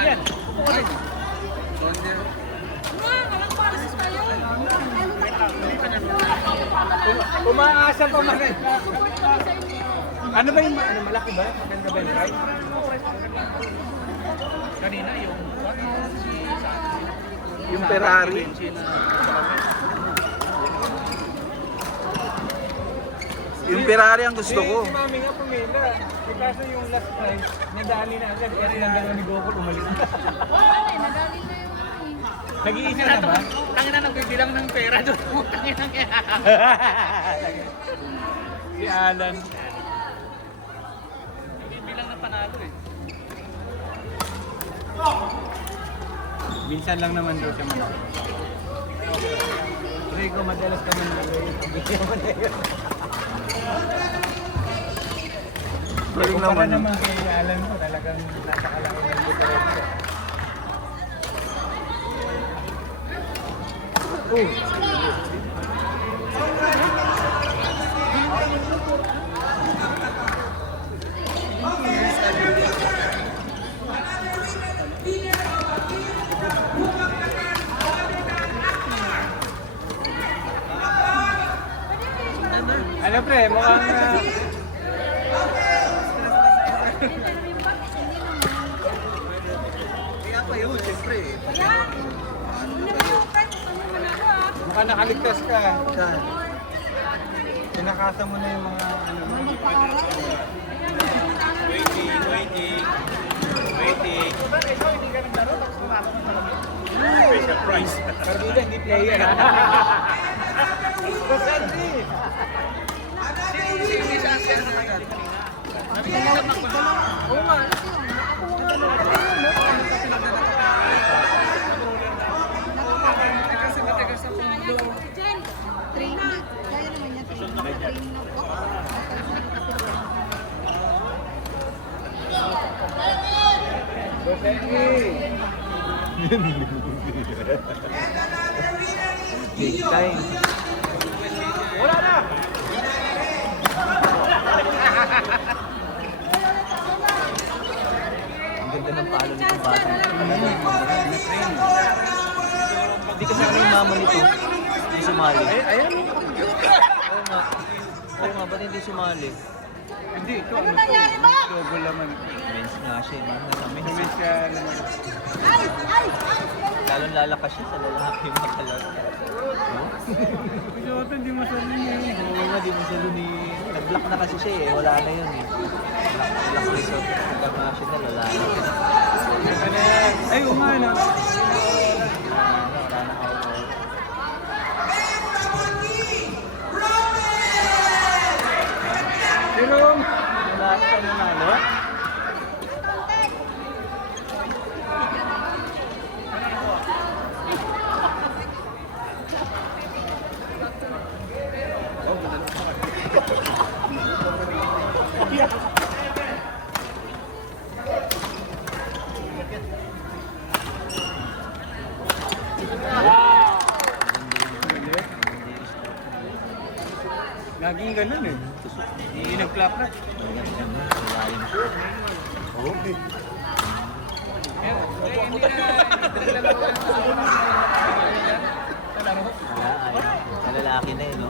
Yan. Umaasa pa man. Ano ba yung malaki ba? Maganda ba yung ride? Kanina Yung Ferrari. Yung Ferrari ang gusto ko. Si Mami nga pumila. Eh, kaso yung last price, nadali na agad. Kasi nandang ni Gokul, umalis na. Wala, nadali na yung ano eh. Nag-iisa na ba? Tangin na nagbibilang ng pera doon. Tangin na kaya. Si Alan. Nagbibilang ng panalo eh. Minsan lang naman daw siya malaki. Rico, madalas ka naman bigyan mo na yun. Galing Kumpara naman. naman kay Alan ko, talagang napakalaki ng diferensya. Ano pre, mukhang Kaya pa yun, siyempre. mukhang nakaligtas ka. Pinakasa mo na yung mga ano. Waiting. Special prize. Partida, hindi player ha. Boss Henry! Oo nga. Training. Kaya naman niya training na po. Boss Henry! Big time. Wala na! Ang ganda ng palo nito bata. Hindi kasi ano yung mama nito. Hindi sumali. Ayan. Oo nga. Oo nga, ba't hindi sumali? Hindi, ito ano nangyari to? ba? Double naman. Men's nga siya. Nasa men's. Tumis ka naman. Lalong lalakas siya sa lalaki mga talaga. Ito, hindi masali niya. Oo nga, di mo salo ni... Nag-block na kasi siya eh. Wala na yun eh. Block resort. International, wala na. Ay, umano. Wala na ako. Sinong? Wala ka nanalo? Laging ganun eh. Hindi nag-clap-clap. Okay. Wala, ayaw. Sa lalaki na eh, no?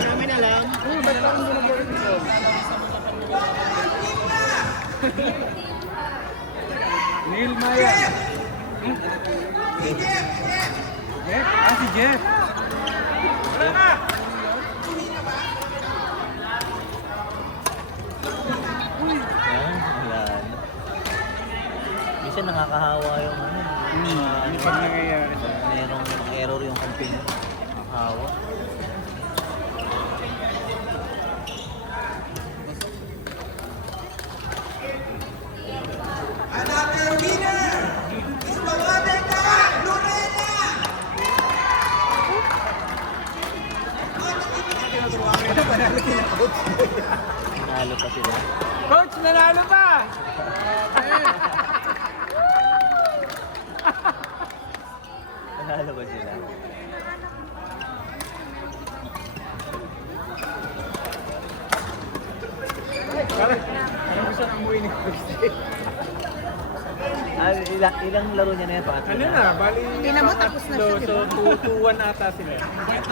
Namin alam. Ba't parang gulong-gulong dito? Neil Maya. Jeff? Ah, si Jeff. Wala na! Ayan, wala na. Minsan nakakahawa yung ano. Ano pag nangyayari sa Merong error yung company. Nakakahawa. Nalo pa sila. Coach, nanalo pa! Nanalo ba sila? Parang ang amoy ni Coach Jay. Ilang laro niya na yan? Pangatlo Ano na, bali... Tingnan mo, tapos na siya, di ba? So, 2-1 ata sila.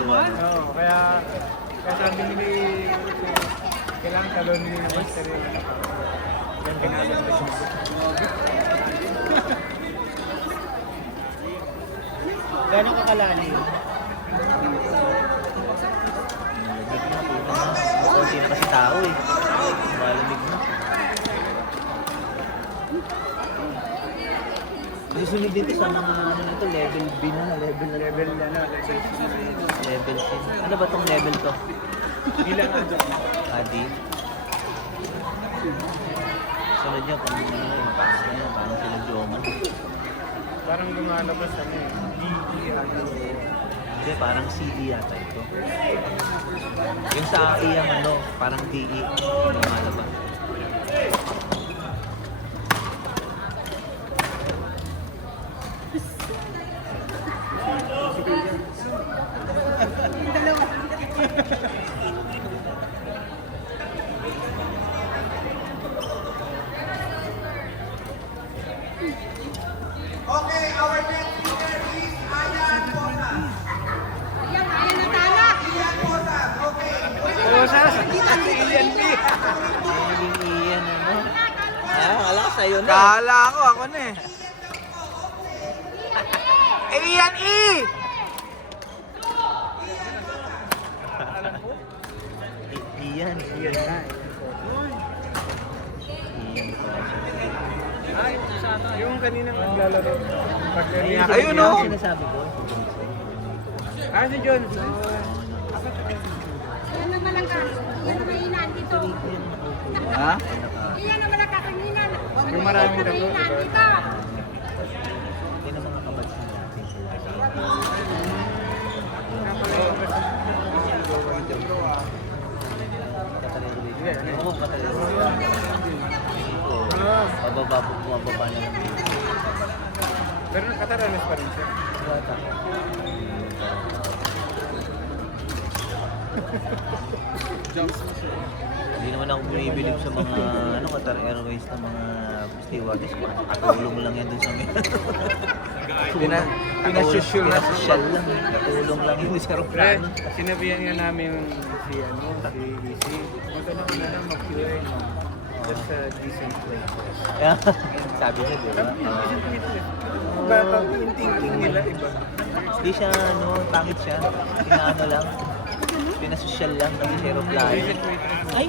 Oo, kaya sabi nila kailangan talon ni Master yung yung pinasok siya. Gano'ng kakalali? Kunti na kasi tao eh. Malamig na. Susunod dito sa mga ano na to, level B na, level C. Ano ba tong level to? Ilang ano? Adi. Sunod niya kung ano yung pass na yun, parang sila Joman. Parang lumalabas ano eh. Hindi, parang CE yata ito. Yung sa AI ang ano, parang DE. Lumalabas. Ayan, ayan na tala. Oo, sa Ian B. Naging Ian ano. Wala sa'yo na. Kala ako na eh. Ian E! Ian. Ian na. Ian pa. Yung kaninang naglalaro. Pag Ayun, no? Sinasabi ko. Ah, si John. Ayan naman ang Iyan ang mainan dito. Ha? Iyan naman ang kakahinan. Yung maraming Iyan ang dako, mainan diba? dito. Hindi na mga kabatsi natin sila. Oo, katalero. Pababa po, bumababa na lang dito. Pero nakataranas pa rin siya. Bata. Hindi naman ako bumibilib sa mga Qatar Airways na mga stewardess. Katulong lang yan dun sa mga. Pinasosyal na. Pinasosyal lang. Katulong lang yun sa Pre, aeroplano. sinabihan nga namin si Easy. Punta na ko na lang mag-QA mo. Just a decent way. Kaya, sabi niya, di ba? Pag yung thinking nila iba. Hindi siya, pangit siya. Pinaano lang. Pinasosyal lang kasi sa aeroplano. Ay!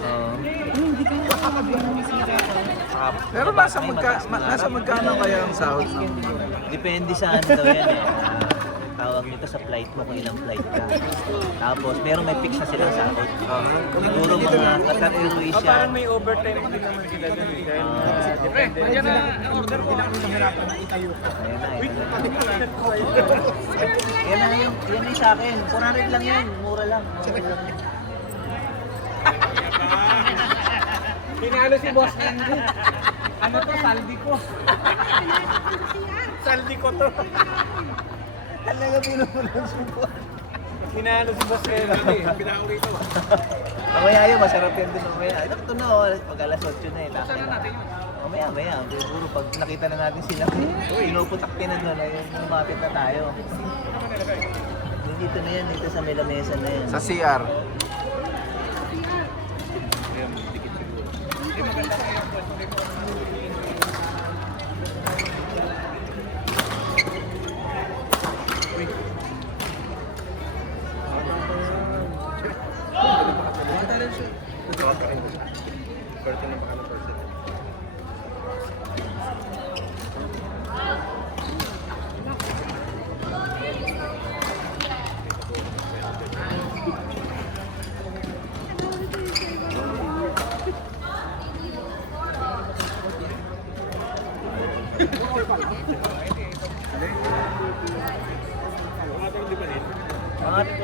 Pero nasa magkano kaya ang sahod ng... Depende sa ano daw yan eh. Tawag nito sa flight mo kung ilang flight ka. Tapos meron may fix na silang sahod. Siguro mga Qatar Airways yan. Parang may overtime din naman sila dun eh. Dahil depende. Yan na ang order ko. Yan na yung sa akin. 400 lang yan. Mura lang. Pinalo si Boss Andy. Ano to? Saldi ko. Saldi ko to. Talaga pinupunan support. Pinalo si Boss Andy. Pinalo rito. Mamaya yun, masarap yan din mamaya. Ano ito na, pag alas 8 na eh. Saan na natin yun? Mamaya. Siguro pag nakita na natin sila, pinuputak na doon, lumapit na tayo. Dito na yan, dito sa may lamesa na yan. Sa CR.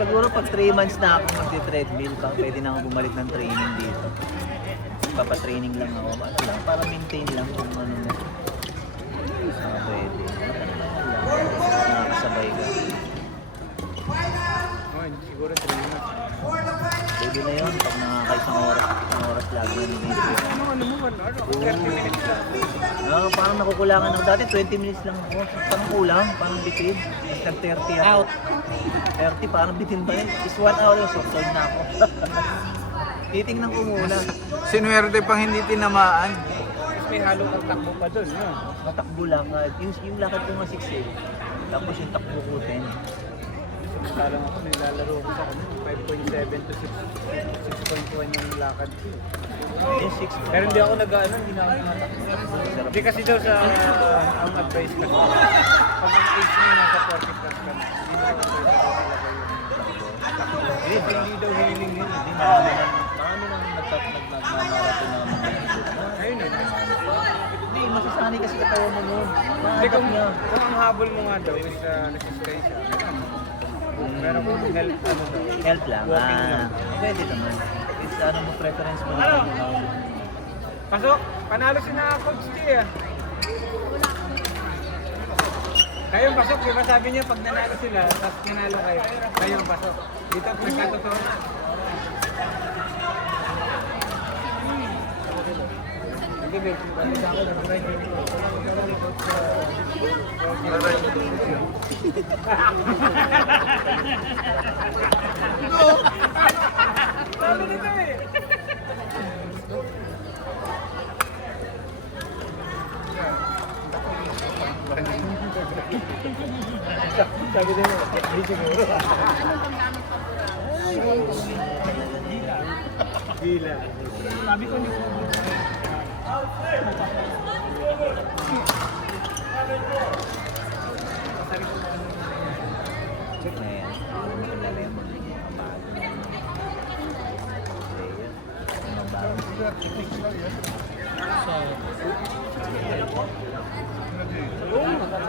Siguro pag 3 months na ako magti-treadmill, pwede na ako bumalik ng training dito. Papatraining lang ako. Ano lang, para maintain lang kung ano na. Pwede. Nakakasabay ka. Siguro 3 months. Pwede na yun pag nakakaisang oras lagi na nag-iisip. Ano mo man, 30 minutes lang. Parang nakukulangan ng dati, 20 minutes lang ako. Parang kulang, parang bitin. Tapos nag-30 ako. Out. 30, parang bitin pa rin. Is 1 hour yung soft na ako. Titingnan ko muna. Sinuwerte pang hindi tinamaan. Tapos may halo kang takbo pa doon, no? Matakbo lakad. Yung lakad ko nga 6 eh. Tapos yung takbo ko 10. Salang ako, nilalaro ko sa 5.7 to 6.1 yung lakad ko. Yung 6. Pero hindi ako nag-ano, hindi na ako nakatakbo. Hindi kasi daw sa ang advice kasi, pag ang age mo nasa 40 plus ka na, hindi na advice ako talaga yung takbo. Hindi daw healing yun. Hindi, marami nang nagmamarathon na mga isip na. Ayun na. Hindi, masasanay kasi katawan mo nun. Hindi, Maadap niya. kung ang habol mo nga daw is resistensya. Pero kung health, ano daw, Health lang. walking lang. Pwede naman. It's ano mo, preference mo. Ano? Pasok! Panalo si na Coach T ah. Kayong pasok, di ba sabi niya pag nanalo sila, tapos nanalo kayo, kayong pasok. Dito, nagkatotoo na. Hindi, babe. Ano sa ako, nag-ride dito. Wala ni Coach Sabi nito eh. Sabi nila, hindi siguro. Gila. Sabi ko niyo. Ayan. Ang lemon.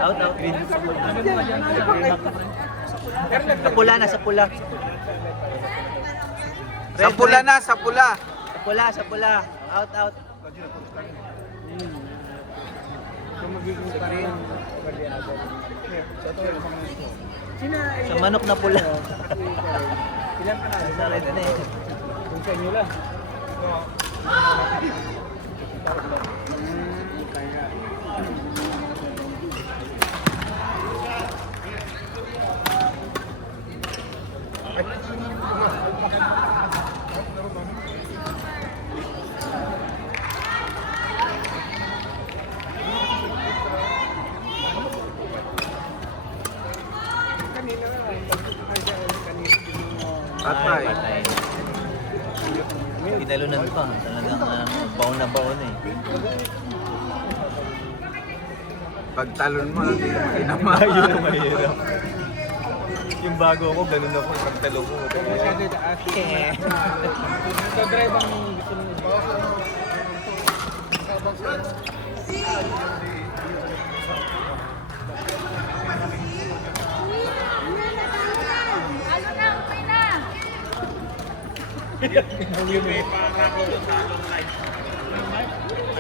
Out, out. Sa pula na, sa pula. Sa pula na, sa pula. Sa pula, sa pula. Out, out. Kung magiging parang bardiado. Sa manok na pula. Ilan ka na? Sa red na eh. Kung sa inyo lang. Kanina na lang. Kanina. Patay. Patay. Tinalunan pa. Talagang baon na baon eh. Pag talon mo, hindi mo tinamaan. Yun ang mahirap. Yung bago ako, ganun ako. Pag talo ko. Masyado taas. So, drive ang gusto mo. Ano na, okay na.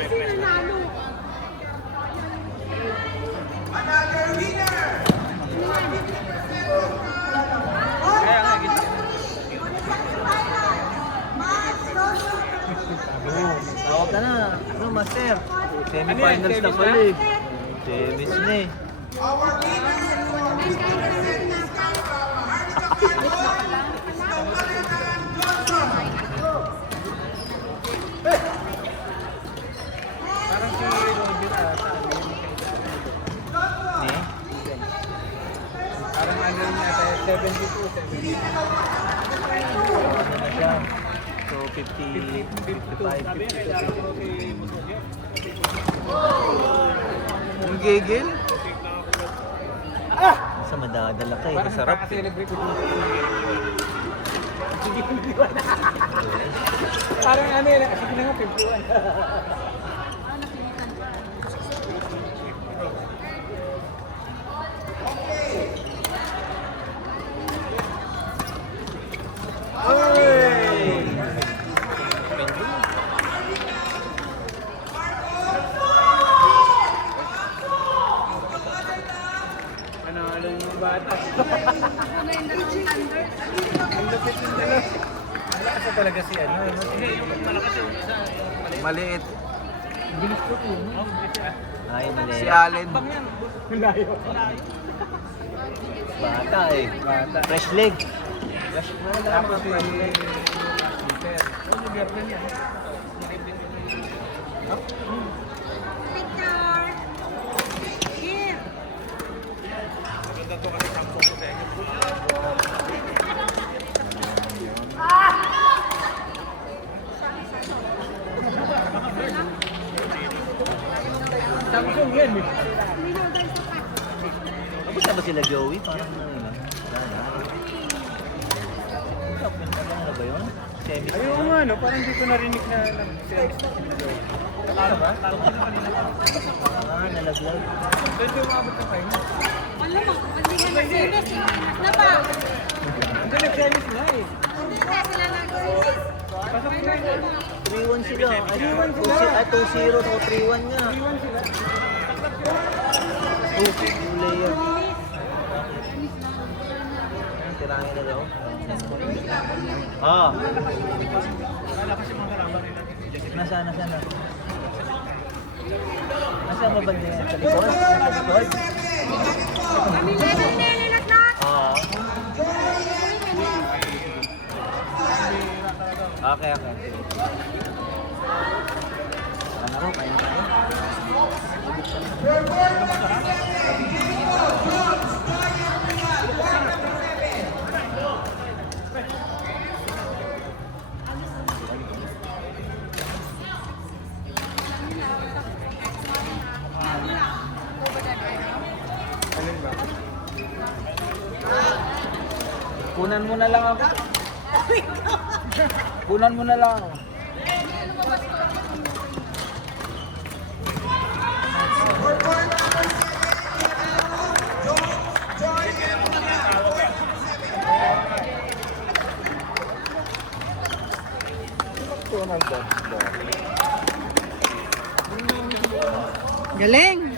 Sino nanalo? Kaya nga, gito. Tawag ka na. Ano, master? Semi-finals na pala eh. Semis na eh. Parang si Roger ata. Eh? Parang ano niya, 72, 70. Ano na siya? So, 52. 55, Sabi niya, kailangan ko si Musogyo. Yung gigil? Sa madadala ka eh. Parang Masarap eh. celebrate ko. Sige, hindi ko na. Parang ano yun, sige na nga, 51. Ano yung bata? Ang lupit yung dalawa. Malakas na talaga si ano. Hindi, yung malakas yung isa. Maliit. Ay, mali. Si Allen. Layo. Bata eh. Bata. Fresh leg. Tapos may Victor. Here. Samsung yan eh. Tapos na ba sila Joey? Parang na yun. Ano ba yun? Semis Ayun na? nga, no? Parang hindi ko narinig na nag-series na sila daw. Ano ba? Nalaglag. Pwede umabot na tayo. Alam mo, hindi nga nag-series. Na ba? Hindi nag-series na eh. Hindi na sila nag-series. Pasok na yun. 3-1 sila. Ay, 2-0 o 3-1 nga. 3-1 sila. 2 layer. Tirangin na daw. Ah. Nasaan? Nasaan ba ba niya? Sa likod? Sa likod? Kami level na nilat lahat. Oo. Okay. Ano ko? Kaya tayo? Alin ba? Kunan mo na lang ako. Kunan mo na lang ako. Galing.